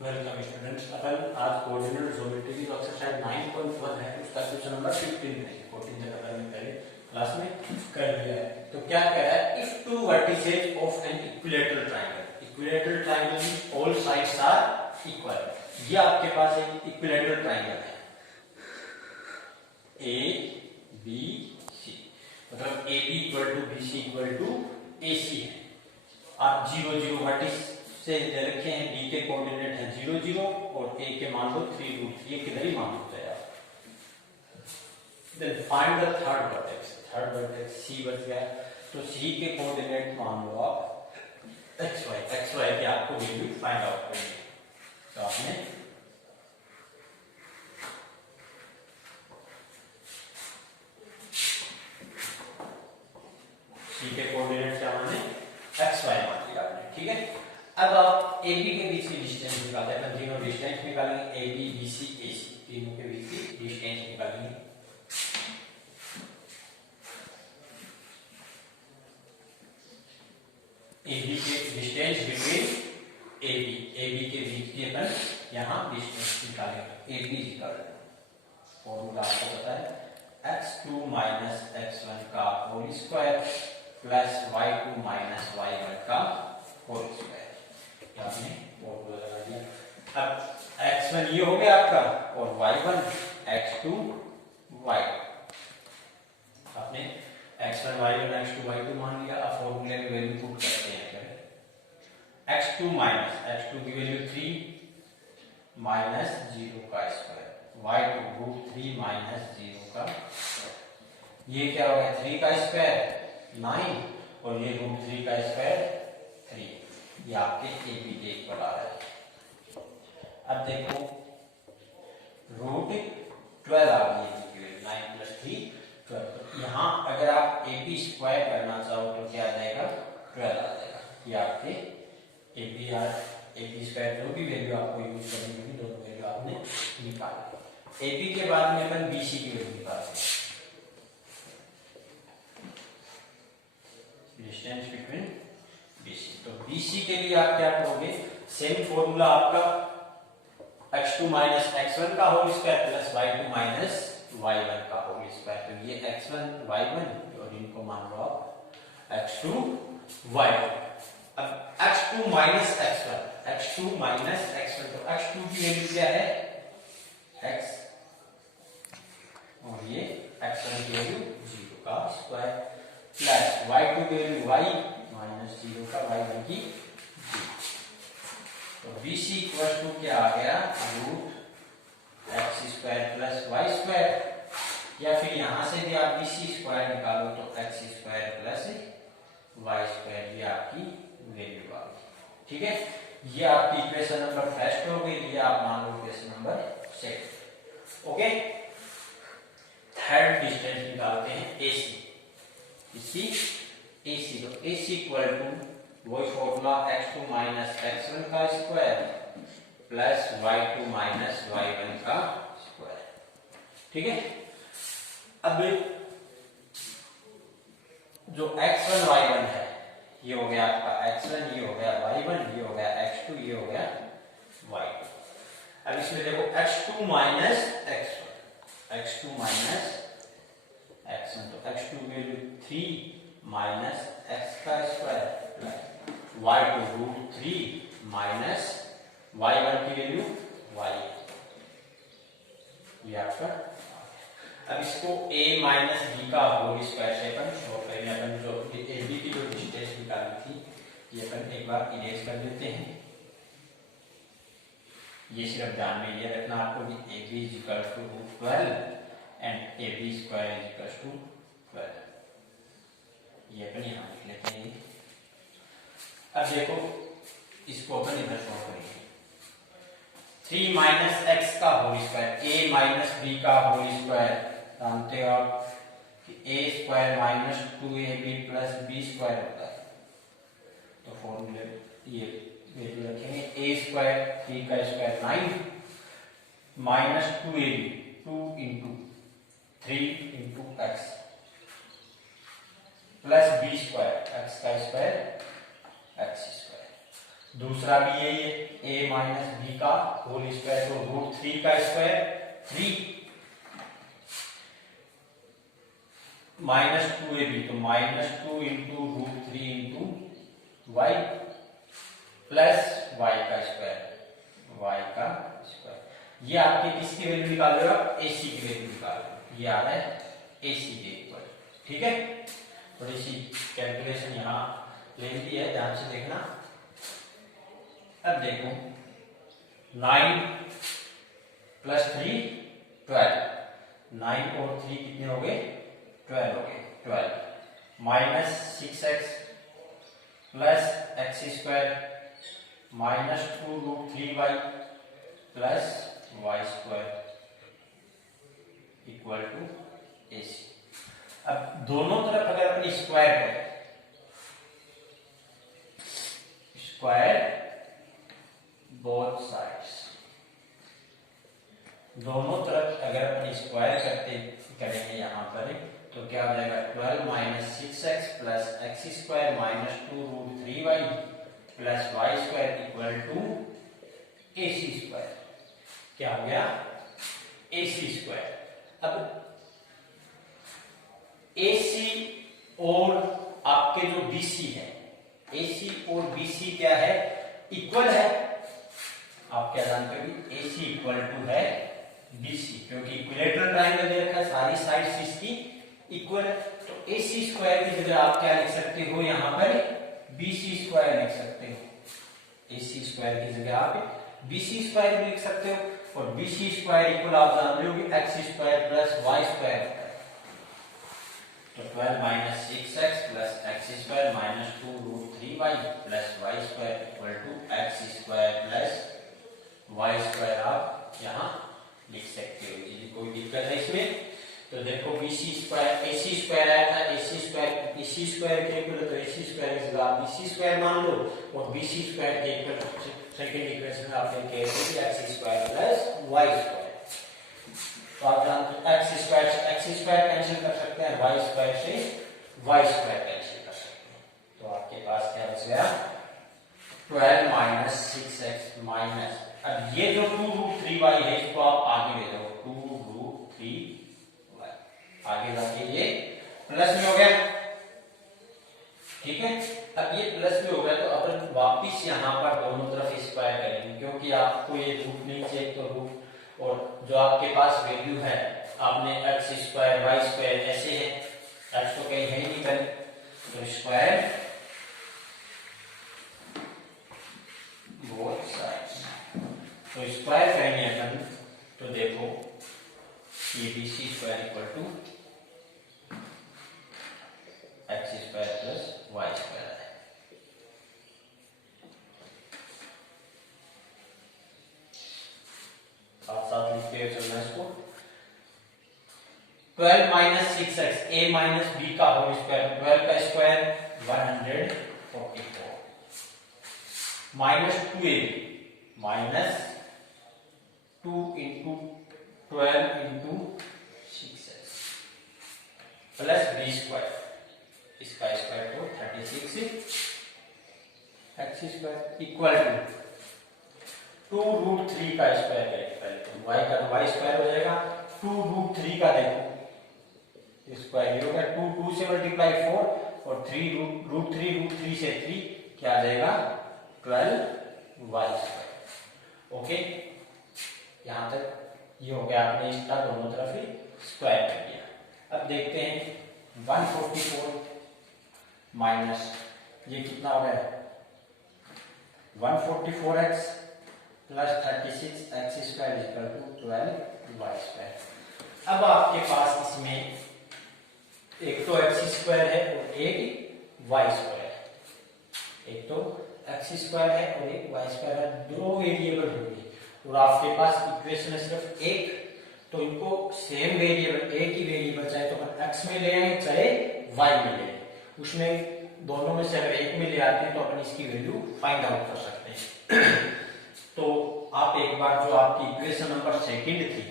Welcome students. अपन आज coordinate geometry की exercise 9.1 है, उसका क्वेश्चन नंबर 15 है। 14 तक अपन ने पहले क्लास में कर लिया है। तो क्या कह रहा है, if two vertices of an equilateral triangle, equilateral triangle means all sides are equal. ये आपके पास एक इक्विलेटरल ट्रायंगल है ए बी सी, मतलब A B equal to B C equal to A C है। आप 0 0 वर्टिस से दे रखे हैं, बी के कोऑर्डिनेट है 0 0 और ए के मान लो 3√3, ये किधर ही मान होता है आप। Then find the third vertex C बच गया, तो सी के कोऑर्डिनेट मान लो आप xy की आपको वैल्यू फाइंड आउट करनी है। तो आपने सी के कोऑर्डिनेट क्या माने xy मान लिया आपने, ठीक है। अब आप ए बी के बीच की डिस्टेंस निकालते हैं, तीनों डिस्टेंस निकालेंगे, ए बी बी सी ए सी, तीनों के बीच की डिस्टेंस निकालेंगे। ए बी के डिस्टेंस बिटवीन ए बी के बीच की अपन यहाँ डिस्टेंस निकालेंगे, ए बी निकालेंगे। फॉर्मूला आपको पता है, x2 माइनस x1 का whole square plus y2 minus y1 का होल स्क्वायर। आपने फॉर्मूला लगा दिया। अब x1 ये हो गया आपका और y1 x2 y, आपने x1 y1 x2 y2 मान लिया। अब फॉर्मूले में वैल्यू पुट करते हैं। x2 माइनस x2 की वैल्यू 3 माइनस 0 का स्क्वायर, y2 √3 माइनस 0 का, ये क्या हो गया 3 का स्क्वायर 9 और ये √3 का स्क्वायर 3, ये आपके ए बी के इक्वल आ रहा है। अब देखो √12 आ गई है, 9 + 3 12। तो यहाँ अगर आप ए बी स्क्वायर करना चाहो तो क्या आ जाएगा 12 आ जाएगा। ये आपके ए बी स्क्वायर जो भी वैल्यू आपको यूज करनी होगी, दोनों वैल्यू आपने निकाली। ए बी के बाद में अपन बी सी की वैल्यू निकालते हैं, डिस्टेंस बिटवीन BC। तो BC के लिए आप क्या करोगे, सेम फॉर्मूला आपका x2 माइनस x1 का whole square plus y2 minus y1 का होल स्क्वायर। तो ये x1 y1 और इनको मान लो आप x2 y2। अब x2 माइनस x1 तो x2 की वैल्यू क्या है x और ये x1 की वैल्यू 0 का स्क्वायर प्लस y2 की वैल्यू y माइनस 0 का y1 की 0। तो BC इक्वल टू क्या आ गया √x² प्लस y², या फिर यहां से भी आप BC स्क्वायर निकालो तो x² प्लस y², ये आपकी वैल्यू आ गई, ठीक है। ये आपकी इक्वेशन नंबर फर्स्ट हो गई, ये आप मान लो equation number second. Okay, third distance निकालते हैं AC। AC तो AC इक्वल टू वही फॉर्मूला x2 माइनस x1 का square plus y2 minus y1 का स्क्वायर, ठीक है। अब जो x1 y1 है, ये हो गया आपका x1, ये हो गया y1, ये हो गया x2, ये हो गया y2। अब इसमें देखो x2 माइनस x1 तो x2 वैल्यू 3 माइनस x का square plus y2 √3 minus y1 की वैल्यू y, ये आपका। अब इसको a माइनस b का होल स्क्वायर से अपन शो करेंगे। अपन जो ए बी की जो डिस्टेंस निकाली थी, ये अपन एक बार इरेज कर देते हैं। ये सिर्फ ध्यान में ये रखना आपको कि A B equal to √12 and A B square equal to 12, ये अपन यहाँ लिख लेते हैं। अब देखो इसको अपन इधर शो करेंगे, 3 माइनस x का whole square, a minus b का होल स्क्वायर, जानते हो आप कि a² minus 2ab plus b square होता है। तो फॉर्मूले ये वैल्यू रखेंगे, a² 3 का square 9 minus 2ab 2 into 3 into x plus b square, x का स्क्वायर x स्क्वायर। दूसरा भी यही है, a माइनस बी का होल स्क्वायर, तो √3 का स्क्वायर 3 माइनस 2ab, तो -2 into √3 into y plus y का स्क्वायर, ये आपके किसकी वैल्यू निकाल रहे हो आप, ac की वैल्यू निकाल रहे हो, ये आ रहा है ac के इक्वल। ठीक है, थोड़ी सी कैलकुलेशन यहाँ लेंथी है, ध्यान से देखना। अब देखो 9 प्लस 3 12, 9 और 3 कितने हो गए, 12 हो गए, 12 minus 6x plus x square minus 2√3y plus y square equal to ac। अब दोनों तरफ अगर अपनी स्क्वायर करें, स्क्वायर बोथ साइड्स, दोनों तरफ अगर अपनी स्क्वायर करेंगे यहां पर, तो क्या हो जाएगा, 12 minus 6x plus x square minus 2√3y plus y square equal to ac square. क्या हो गया, ac स्क्वायर। अब AC और आपके जो BC है, AC और BC क्या है, इक्वल है। आप क्या जानते हो, AC इक्वल टू है BC, क्योंकि इक्विलेटरल ट्रायंगल दे रखा है, सारी साइड्स इसकी इक्वल है। तो AC स्क्वायर की जगह आप क्या लिख सकते हो, यहां पर BC स्क्वायर लिख सकते हो। AC स्क्वायर की जगह आप BC स्क्वायर भी लिख सकते हो, और BC स्क्वायर इक्वल आप जान रहे हो कि x square plus y square होता है। तो 12 minus 6x plus x square minus 2√3y plus y square equal to x square plus y square आप यहाँ लिख सकते हो। यदि कोई दिक्कत है इसमें तो देखो, BC स्क्वायर AC स्क्वायर आया था, AC स्क्वायर के इक्वल, तो AC स्क्वायर की जगह आप BC स्क्वायर मान लो, और BC स्क्वायर के इक्वल सेकंड इक्वेशन में आप लिख के x square plus y square. तो आप जानते हो एक्स स्क्वायर कैंसिल कर सकते हैं, वाई स्क्वायर से वाई स्क्वायर कैंसिल कर सकते हैं। तो आपके पास क्या बच गया, 12 माइनस 6x माइनस, अब ये जो 2√3y है इसको आप आगे ले जाओ, 2√3y आगे जाके ये प्लस में हो गया। ठीक है, अब ये प्लस में हो गया, तो अपन वापिस यहाँ पर दोनों तरफ स्क्वायर करेंगे, क्योंकि आपको ये रूट नहीं चाहिए, तो रूट, और जो आपके पास वैल्यू है आपने एक्स स्क्वायर वाई स्क्वायर ऐसे है, एक्स तो कहीं है ही नहीं करें, तो स्क्वायर बोथ साइड्स, तो स्क्वायर करेंगे अपन, तो देखो ये BC square equal to x square plus y square है। साथ लिखते हुए चलना इसको, 12 minus 6x a minus b का होल स्क्वायर, 12 का square 144 minus 2ab minus 2 into 12 into 6x plus b square, इसका स्क्वायर तो 36 एक्स स्क्वायर इक्वल टू 2√3 का स्क्वायर करेंगे पहले, तो y का वाई स्क्वायर हो जाएगा, 2√3 का देखो स्क्वायर ये होगा, 2 से मल्टीप्लाई 4 और 3√3 से 3 क्या आ जाएगा 12y स्क्वायर। ओके, यहां तक ये हो गया, आपने इसका दोनों तरफ ही स्क्वायर कर दिया। अब देखते हैं 144 माइनस ये कितना हो गया, 144x plus 36 x square equal to 12 y square. अब आपके पास इसमें एक तो एक्स स्क्वायर है और एक वाई स्क्वायर है, एक तो एक्स स्क्वायर है और एक वाई स्क्वायर है, दो वेरिएबल होंगे और आपके पास इक्वेशन है सिर्फ एक, तो इनको सेम वेरिएबल, एक ही वेरिएबल चाहे तो अपन एक्स में ले आए चाहे वाई में ले आए, उसमें दोनों में से अगर एक में ले आते हैं तो अपन इसकी वैल्यू फाइंड आउट कर सकते हैं। तो आप एक बार जो आपकी इक्वेशन नंबर सेकंड थी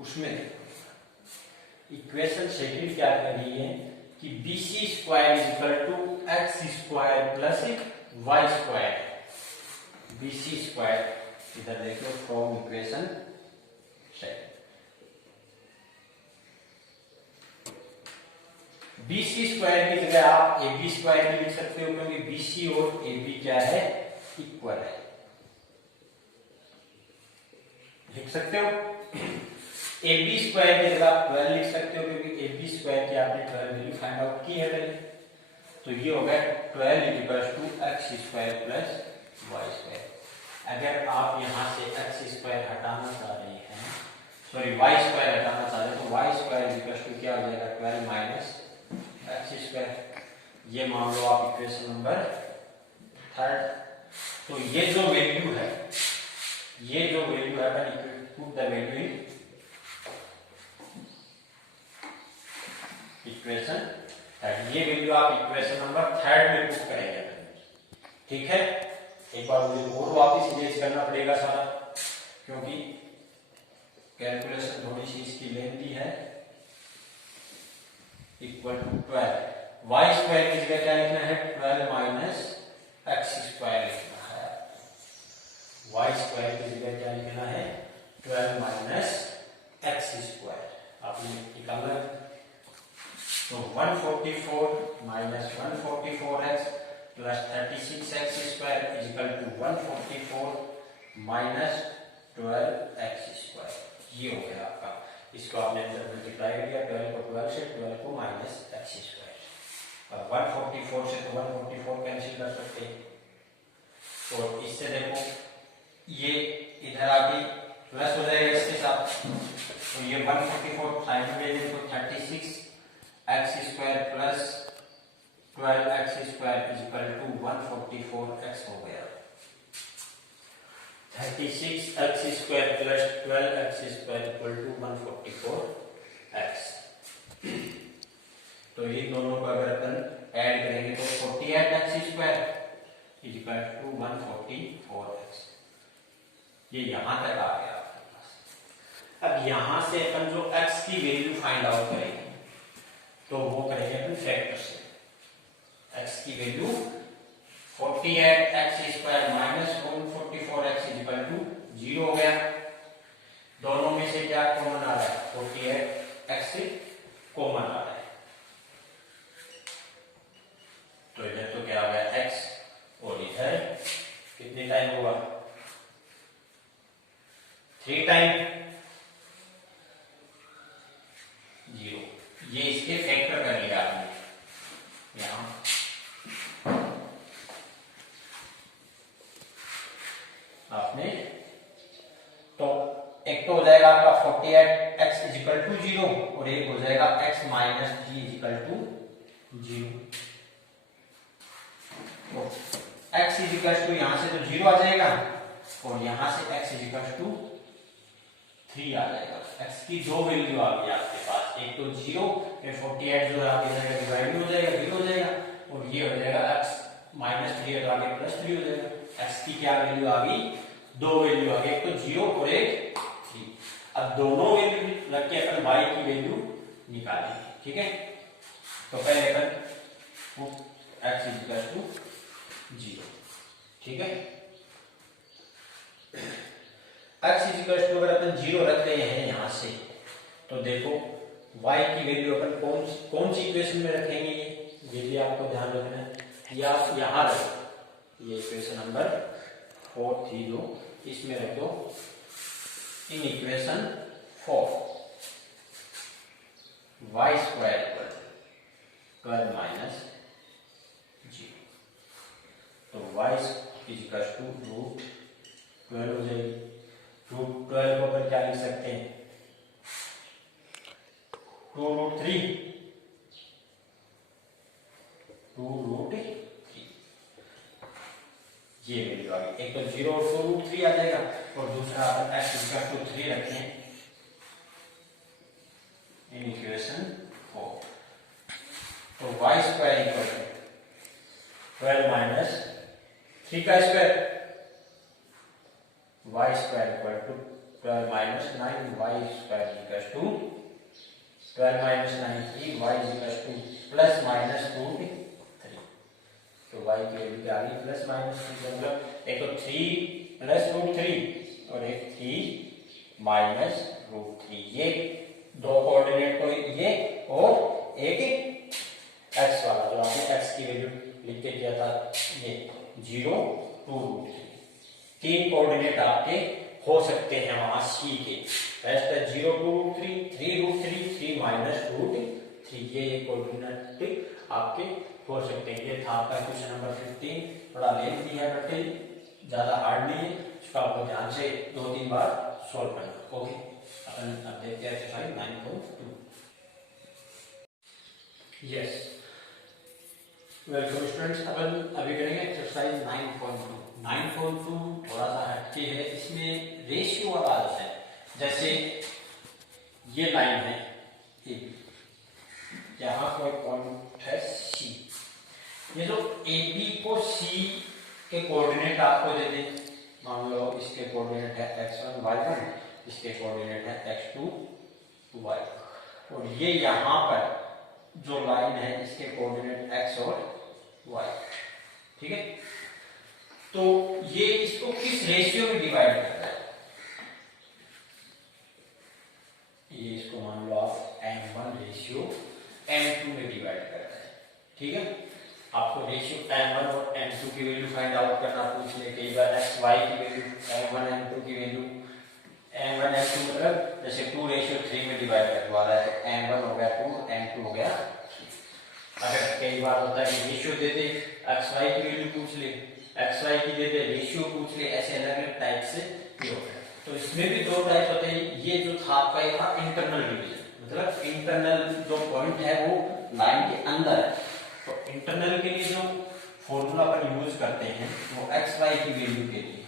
उसमें इक्वेशन सेकंड क्या कर रही है कि BC square is equal to x square plus y square, BC square, इधर देखो from equation second, BC square की जगह आप AB स्क्वायर भी लिख सकते हो, क्योंकि BC और AB क्या है, इक्वल है, लिख सकते हो। AB स्क्वायर की जगह आप 12 लिख सकते हो, क्योंकि AB स्क्वायर की आपने 12 वैल्यू फाइंड आउट की है पहले, तो ये हो गया 12 equals to x square plus y square. अगर आप यहाँ से x स्क्वायर हटाना चाह रहे हैं, सॉरी y स्क्वायर हटाना चाह रहे हैं, तो y स्क्वायर इक्वल्स टू क्या हो जाएगा, 12 माइनस x स्क्वायर। ये मान लो आप इक्वेशन नंबर थर्ड। तो ये जो वैल्यू है, ये जो वैल्यू है, अपन put the value in equation, ये वैल्यू आप इक्वेशन नंबर थर्ड में पुट करेंगे, ठीक है। एक बार मुझे और वापस इरेज करना पड़ेगा सारा, क्योंकि कैलकुलेशन थोड़ी सी इसकी लेंथी है। इक्वल टू 12, वाई स्क्वायर की जगह क्या लिखना है, 12 माइनस एक्स स्क्वायर लिखना है। वाई स्क्वायर की जगह क्या लिखना है, 12 माइनस एक्स स्क्वायर आपने निकालना है। तो 144 minus 144x plus 36x square is equal to 144 minus 12x square, ये हो गया आपका। इसको आपने मल्टीप्लाई कर दिया, 12 को 12 से, 12 को माइनस एक्स स्क्वायर, और 144 से तो 144 कैंसिल कर सकते हैं। और इससे देखो ये इधर आके प्लस हो जाएगा इसके साथ, तो ये 144 साइड में ले लें तो 36 x square plus 12 x square is equal to 144 x हो गया। 36 x square plus 12 x square equal to 144 x. तो ये दोनों को अगर अपन ऐड करेंगे तो 48 x square is equal to 144 x. ये यहां तक आ गया आपके पास। अब यहां से अपन जो x की वैल्यू फाइंड आउट करेंगे, तो वो करेंगे अपन फैक्टर से। x की value 48 x square minus 144 x is equal to 0 हो गया। दोनों में से क्या कॉमन आ रहा है, 48 एक्स कॉमन आ रहा है, तो इधर तो क्या आ गया x, और इधर कितने टाइम होगा, 3 टाइम 0। ये इसके फैक्टर कर लिया आपने यहां। आपने तो एक तो हो जाएगा आपका 48 एक्स इज इक्वल टू 0, और एक हो जाएगा x minus g is equal to 0। तो x इज इक्वल टू यहां से तो 0 आ जाएगा, और यहां से x इज इक्वल टू 3 आ जाएगा। x की दो वैल्यू आ गई आपके पास, एक तो 0, फिर 48 जो आगे जाएगा डिवाइड हो जाएगा, 0 हो जाएगा, और ये हो जाएगा x माइनस 3 तो आगे प्लस 3 हो जाएगा। x की क्या वैल्यू आ गई, दो वैल्यू आ गई, एक तो 0 और एक 3। अब दोनों वैल्यू रख के अपन y की वैल्यू निकालेंगे, ठीक है। तो पहले अपन x इज इक्वल टू 0, ठीक है। x इज इक्वल टू अगर अपन 0 रख रहे हैं यहां से, तो देखो y की वैल्यू अपन कौन सी इक्वेशन में रखेंगे, ये भी आपको ध्यान रखना है। या आप यहां रखो, ये इक्वेशन नंबर 4 थी जो, इसमें रखो in equation 4 y square equal 12 minus 0, तो y is equal to root 12 हो जाएगी। रूट 12 को अपन क्या लिख सकते हैं, 2 रूट 3, 2 रूट 3, ये वैल्यू आ गई। एक तो 0 और 2 रूट 3 आ जाएगा, और दूसरा अपन x इक्वल टू 3 रखें इन इक्वेशन 4, तो y square equal to 12 minus 3 का square, y square equal to 12 minus 9, y square equal to 12 minus 9 3, y equal to plus minus root 3। तो तो y की वैल्यू क्या आ गई प्लस माइनस, मतलब एक तो 3 प्लस रूट 3 और एक 3 माइनस रूट 3, ये दो कोऑर्डिनेट को ये और एक x वाला जो आपने x की वैल्यू लिख के किया था, ये 0 2 रूट 3, तीन कोऑर्डिनेट आपके हो सकते हैं वहां c के। फर्स्ट है 0 2 रूट 3, 3 रूट 3, 3 माइनस रूट 3, ये कोऑर्डिनेट आपके हो सकते हैं। ये था आपका क्वेश्चन नंबर 15, थोड़ा लेंथी है बट ज्यादा हार्ड नहीं है, इसको आपको ध्यान से 2-3 बार सॉल्व करना। ओके, अपन अब देखते हैं एक्सरसाइज 9.2। यस, वेलकम स्टूडेंट्स, अपन अभी करेंगे एक्सरसाइज 9.2। 9.2 थोड़ा सा हटके है, इसमें रेशियो वाला आता है। जैसे ये लाइन है ए, यहाँ कोई पॉइंट है सी, ये जो ए बी को सी के कोऑर्डिनेट आपको दे दे, मान लो इसके कोऑर्डिनेट है x1 y1, इसके कोऑर्डिनेट है x2 y, और ये यहाँ पर जो लाइन है इसके कोऑर्डिनेट x और y, ठीक है। तो ये इसको किस रेशियो में डिवाइड कर रहा है, ये इसको मान लो आप m1 रेशियो m2 में डिवाइड कर रहा है, ठीक है। आपको रेशियो m1 और m2 की वैल्यू फाइंड आउट करना पूछ ले, कई बार x y की वैल्यू, m1 m2 की वैल्यू, m1 m2 मतलब जैसे 2:3 में डिवाइड करवा रहा है, तो m1 हो गया 2, m2 हो गया 3। अगर कई बार होता है कि रेशियो दे दे, x y की वैल्यू पूछ ले, x y की दे दे, रेशियो पूछ ले, ऐसे अलग अलग टाइप से ये होता है। तो इसमें भी दो टाइप होते हैं। ये जो था आपका यहाँ इंटरनल डिवीजन, मतलब इंटरनल जो पॉइंट है वो लाइन के अंदर है, तो इंटरनल के लिए जो फॉर्मूला अपन यूज करते हैं वो एक्स वाई की वैल्यू के लिए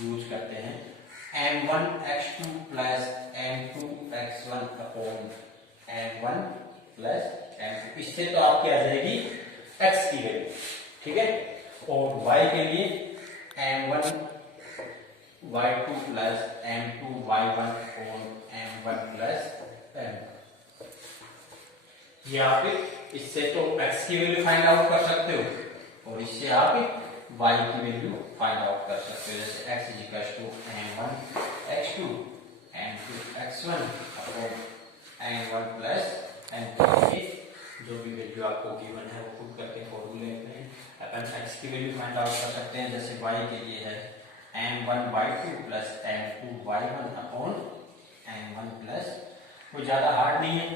यूज करते हैं m1 x2 plus m2 x1 upon m1 plus m2। इससे तो आपकी आ जाएगी x की वैल्यू, ठीक है, और y के लिए m1 y2 plus m2 y1 upon m1 plus m2। ये आप इससे तो x की वैल्यू फाइंड आउट कर सकते हो और इससे आप y की वैल्यू फाइंड आउट कर सकते हो। जैसे x is equal to m1 x2 m2 x1 upon m1 plus m2। जो भी वैल्यू आपको गिवन है वो पुट करके फॉर्मूले में अपन x की वैल्यू फाइंड आउट कर सकते हैं। जैसे y के लिए है m1 y2 plus m2 y1 upon m1 plus, कोई ज्यादा हार्ड नहीं है,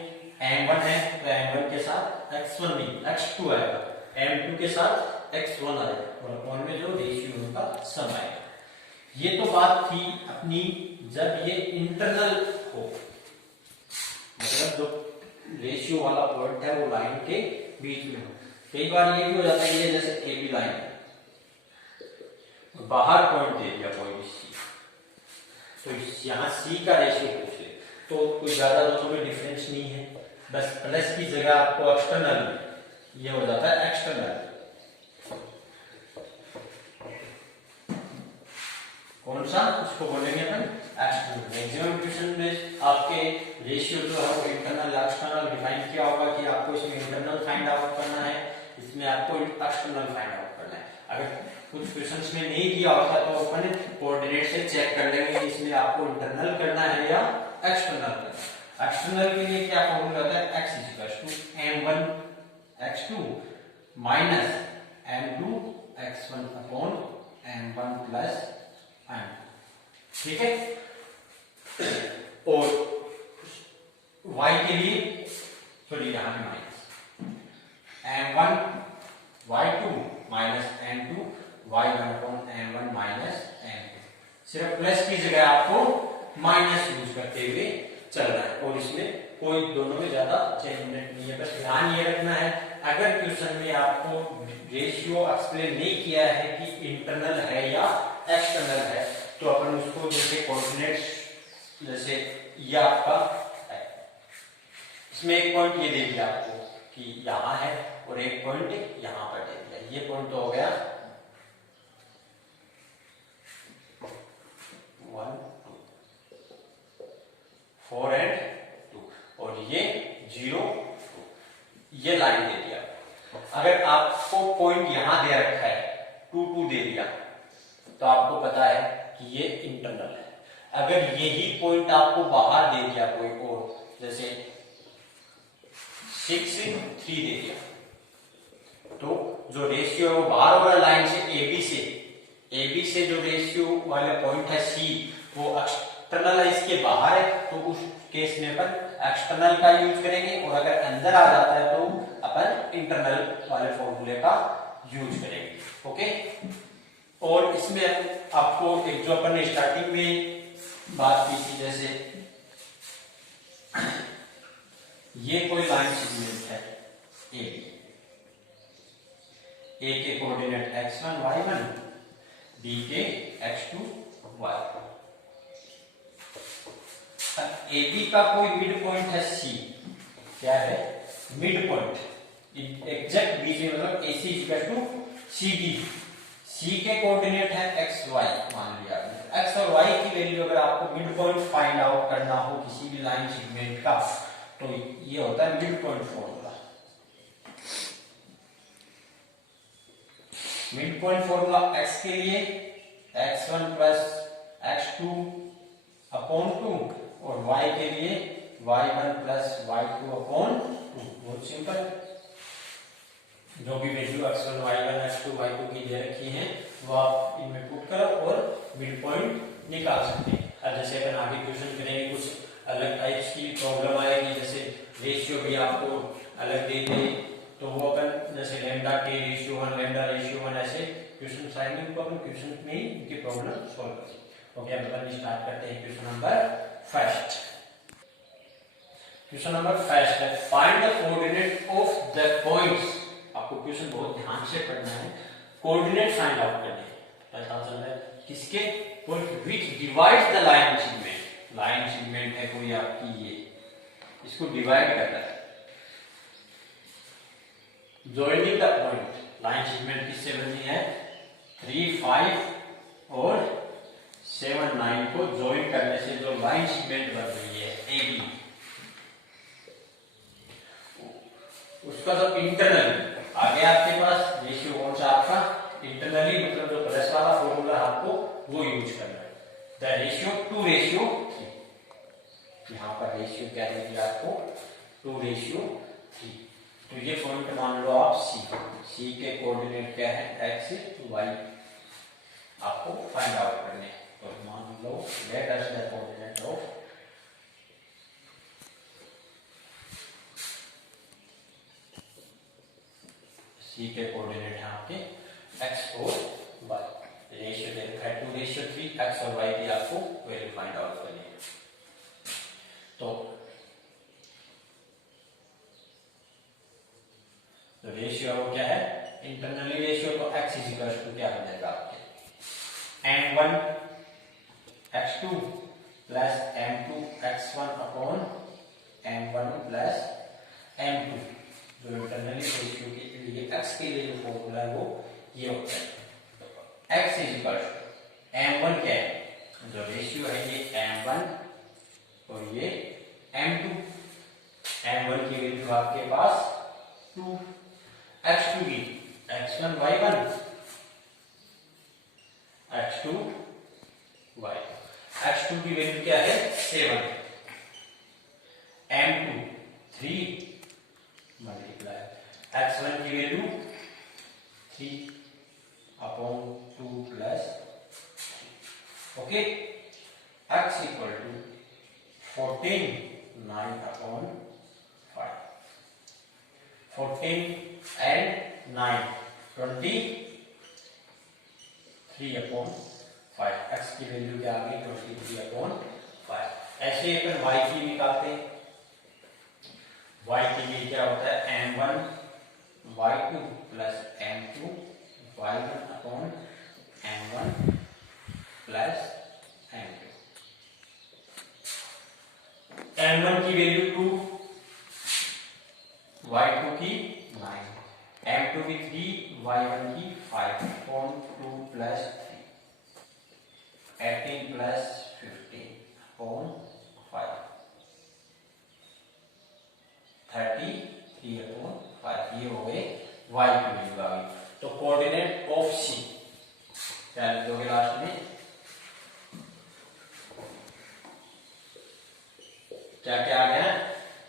m1 है तो m1 के साथ x1 नहीं x2 आएगा, m2 के साथ x1 आएगा और अपॉन में जो रेशियो उनका सम आएगा। ये तो बात थी अपनी जब ये इंटरनल हो, मतलब जो रेशियो वाला पॉइंट है वो लाइन के बीच में हो। कई बार ये भी हो जाता है, ये जैसे ए बी लाइन है, बाहर पॉइंट दे दिया कोई भी सी, तो यहाँ सी का रेशियो पूछ ले, तो कोई ज्यादा दोनों में डिफरेंस नहीं है, बस प्लस की जगह आपको एक्सटर्नल ये हो जाता है एक्सटर्नल। कौन सा, उसको बोलेंगे अपन एक्सटर्नल। मैक्सिमम क्वेश्चन में आपके रेशियो जो है वो इंटरनल एक्सटर्नल डिफाइन किया होगा कि आपको इसमें इंटरनल फाइंड आउट करना है, इसमें आपको एक्सटर्नल फाइंड आउट करना है। अगर कुछ क्वेश्चंस में नहीं दिया होता तो अपन कोऑर्डिनेट से चेक कर लेंगे कि इसमें आपको इंटरनल करना है या एक्सटर्नल करना है। एक्सटर्नल के लिए क्या फॉर्मूला होता है, x is equal to m1 x2 minus m2 x1 upon m1 plus m2, ठीक है। और y के लिए सॉरी यहां में minus m1 y2 minus m2 y1 upon m1 minus m2, सिर्फ प्लस की जगह आपको माइनस यूज करते हुए चल रहा है और इसमें कोई दोनों में ज्यादा चेंजमेंट नहीं है। बस ध्यान ये रखना है, अगर क्वेश्चन में आपको रेशियो एक्सप्लेन नहीं किया है कि इंटरनल है या एक्सटर्नल है, तो अपन उसको जैसे कोऑर्डिनेट्स, जैसे ये आपका है, इसमें एक पॉइंट ये दे दिया आपको कि यहाँ है और एक पॉइंट यहाँ पर दे दिया, ये पॉइंट तो हो गया 1 2 4 एंड 2 और ये 0 2, ये लाइन दे दिया। अगर आपको पॉइंट यहां दे रखा है 2 2 दे दिया तो आपको पता है कि ये इंटरनल है। अगर यही पॉइंट आपको बाहर दे दिया कोई और, जैसे 6 3 दे दिया, तो जो रेशियो है वो बाहर वाला लाइन से AB से जो रेशियो वाले पॉइंट है C वो एक्सटर्नल है, इसके बाहर है, तो उस केस में अपन एक्सटर्नल का यूज करेंगे, और अगर अंदर आ जाता है तो अपन इंटरनल वाले फॉर्मूले का यूज करेंगे। ओके, और इसमें आपको एक जो अपन ने स्टार्टिंग में बात की थी, जैसे ये कोई लाइन सेगमेंट है ए के कोऑर्डिनेट x1 y1, बी के x2 y। ए बी का कोई मिड पॉइंट है सी, क्या है मिड पॉइंट, एग्जैक्ट बीच में, मतलब ए सी इक्वल टू सी डी। सी के कोऑर्डिनेट है एक्स वाई, मान लिया आपने। एक्स और वाई की वैल्यू अगर आपको मिड पॉइंट फाइंड आउट करना हो किसी भी लाइन सेगमेंट का, तो ये होता है mid point formula. Mid point formula x के लिए x1 प्लस x2 अपॉन 2, और y के लिए y1 प्लस y2 अपॉन 2। बहुत सिंपल, जो भी value x1 y1 x2 y2 की दे रखी है वो आप इनमें पुट करो और मिड पॉइंट निकाल सकते हैं। अब जैसे अपन आगे क्वेश्चन करेंगे, कुछ अलग टाइप्स की प्रॉब्लम आएगी, जैसे रेशियो भी आपको अलग दे दे, तो वो अपन जैसे लैम्डा के रेशियो 1 लैम्डा रेशियो 1 ऐसे क्वेश्चन आएंगे, उनको अपन क्वेश्चन में ही इनकी प्रॉब्लम सॉल्व करेंगे। ओके, अब अपन स्टार्ट करते हैं question number first. Question number first है find the coordinate of the points. आपको क्वेश्चन बहुत ध्यान से पढ़ना है, कोऑर्डिनेट फाइंड आउट करने हैं। पता चल रहा है किसके, point which divides the line segment. Line segment है कोई आपकी, ये इसको डिवाइड करता है। Joining the point, line segment किससे बनी है, 3 5 और 7 9 को ज्वाइन करने से जो लाइन सेगमेंट बन रही है AB, उसका जो इंटरनल आगे आपके पास रेशियो कौन सा आपका इंटरनली, मतलब जो प्लस वाला फॉर्मूला आपको वो यूज करना है, द रेशियो 2:3। यहाँ पर रेशियो क्या देगी आपको 2:3। तो ये पॉइंट मान लो आप सी के कोऑर्डिनेट क्या है x y, आपको फाइंड आउट करने हैं। तो मान लो let us the coordinate of C के कोऑर्डिनेट है आपके x और y, रेशियो दे रखा है 2:3, x और y की आपको वैल्यू फाइंड आउट करनी है। तो रेशियो वो क्या है, इंटरनली रेशियो, तो x इज इक्वल टू क्या हो जाएगा आपके m1 x2 plus m2 x1 upon m1 plus m2। जो इंटरनली रेशियो के लिए x के लिए जो फॉर्मूला है वो ये होता है, x is equal to m1 क्या है, जो रेशियो है ये m1 और ये m2। m1 की वैल्यू आपके पास 2, x2 की x1 y1 x2 y, x2 की वैल्यू क्या है 7, m2 3 मल्टीप्लाई x1 की value 3 upon 2 plus 3। Okay, x equal to 14 9 upon 5, 14 and 9 23 upon 5, x की वैल्यू क्या आ गई 23 अपॉन 5। ऐसे अपन y की निकालते हैं, y के लिए क्या होता है m1 y2 plus m2 y1 upon m1 plus m2। m1 की वैल्यू 2, y2 की 9, m2 की 3, y1 की 5 upon 2 plus 3, 18 plus 15 upon 5, 33 upon 5। ये हो गए y क्या क्या आ गया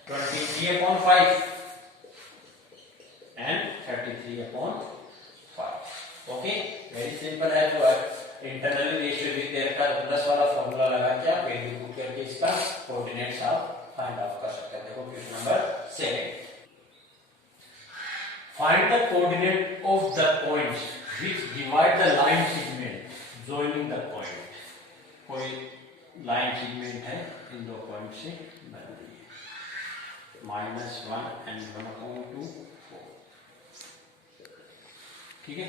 23/5 एंड 33/5. ओके, वेरी सिंपल है. तो इंटरनली रेशियो भी देर का प्लस वाला फॉर्मूला लगा के आप वैल्यू पुट करके इसका कोऑर्डिनेट्स आप फाइंड आउट कर सकते हैं. देखो question number 7. Find the coordinate of the points which divide the line segment joining the point. कोई लाइन सेगमेंट है, इन दो पॉइंट से बन रही है, -1 and 1/2 4. ठीक है.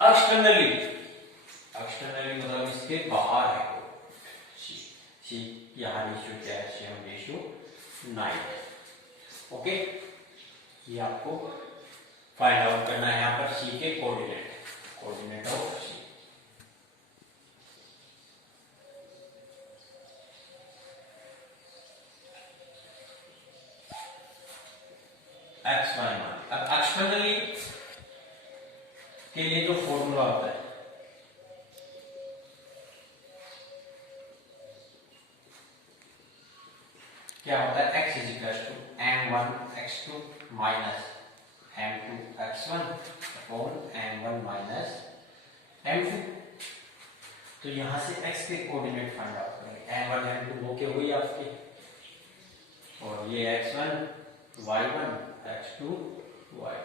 एक्सटर्नली मतलब इसके बाहर है सी. यहाँ रेशियो क्या है, 7:9. ओके, ये आपको फाइंड आउट करना है यहाँ पर सी के coordinate of C. x y मान. अब एक्सटर्नली के लिए जो फॉर्मूला होता है, क्या होता है, x = m1 x2 minus m2 x1 upon m1 minus m2. तो यहां से x के कोऑर्डिनेट फाइंड आउट करेंगे. m1 m2 वो के हुई आपके, और ये x1 y1 x2 y.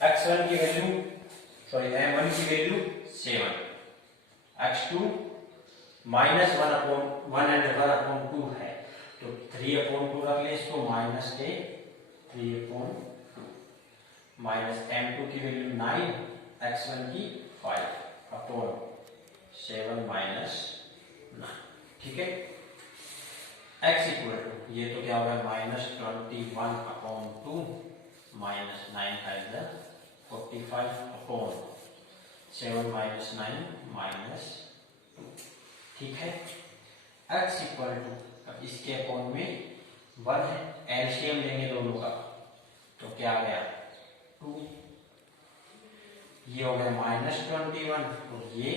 x1 की वैल्यू m1 की वैल्यू 7, x2 -1/1 and 1/2 है, तो 3/2 रख ले इसको, माइनस के 3/2 माइनस m2 की वैल्यू 9, x1 की 5/7 माइनस 9. ठीक है. x इक्वल टू ये तो क्या होगा -21/2 माइनस 9 है 45/7 माइनस 9 माइनस 2. ठीक है. x इक्वल टू, अब इसके अपॉन में 1 है, एलसीएम लेंगे दोनों का, तो क्या आ गया 2. ये हो गया -21, और ये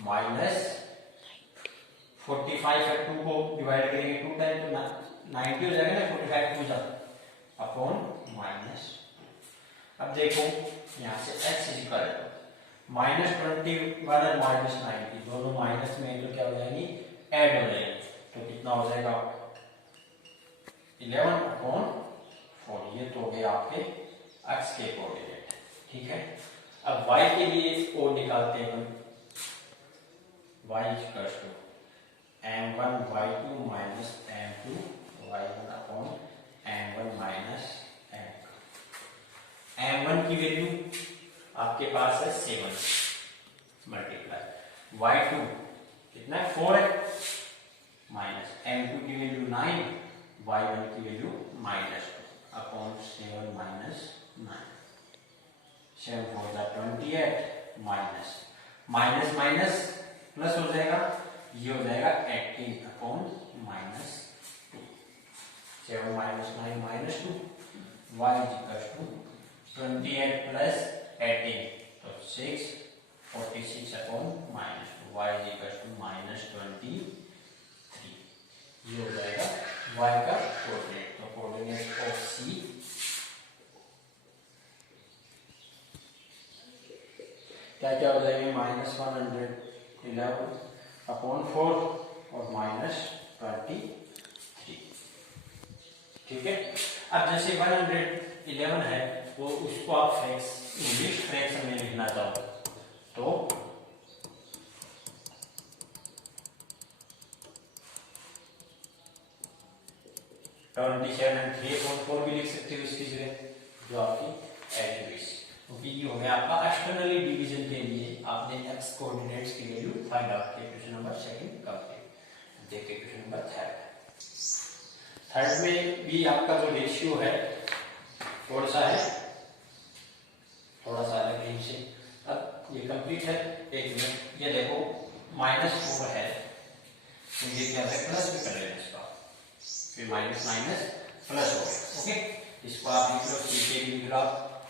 -45 है. 2 को डिवाइड करेंगे 2 टाइम तो 90 हो जाएगा ना, 45 2 जा अपॉन -2. अब देखो यहाँ से x इक्वल टू -21 और -90 दोनों माइनस में, तो क्या हो जाएंगी, ऐड हो जाएंगे. तो कितना हो जाएगा 11/4. ये तो हो गया आपके x के कोऑर्डिनेट. ठीक है. अब y के लिए कोड निकालते हैं हम. y = m1 y2 minus m2 y1 upon m1 minus m2. m1 की वैल्यू आपके पास है 7 मल्टीप्लाई y2 कितना है 4 है, माइनस m2 की वैल्यू 9, y1 की value -2 upon 7 minus 9. 7 4 28 minus minus minus plus हो जाएगा, ये हो जाएगा 18 अपॉन -2. 7 माइनस 9 -2. y = 28 प्लस 18 तो 6 46 अपॉन -2. y = -23. ये हो जाएगा y का कोऑर्डिनेट. तो कोऑर्डिनेट ऑफ c क्या क्या हो जाएंगे, -111 अपॉन 4 और -23. ठीक है. अब जैसे 111 है, वो उसको आप इंग्लिश फ्रैक्शन में लिखना चाहो तो 27 and 3/4 भी लिख सकते हो इसकी जगह, जो आपकी एडिविस. क्योंकि ये हो गया आपका एक्सटर्नली डिवीजन के लिए आपने x कोऑर्डिनेट्स की वैल्यू फाइंड आउट किया. Question number 2 complete. देखिए क्वेश्चन नंबर 3 में भी आपका जो रेशियो है थोड़ा सा अलग इनसे. अब ये कंप्लीट है. एक मिनट, ये देखो -4 है, तो ये क्या है, प्लस भी कर लेना इसका, फिर माइनस प्लस हो गया. ओके, इसको आप लिख लो सीधे लिख लो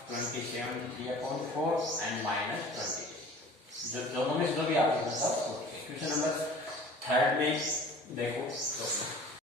27 3/4 एंड -20. दोनों में जो भी आप लिखना चाहो. क्वेश्चन नंबर 3 में देखो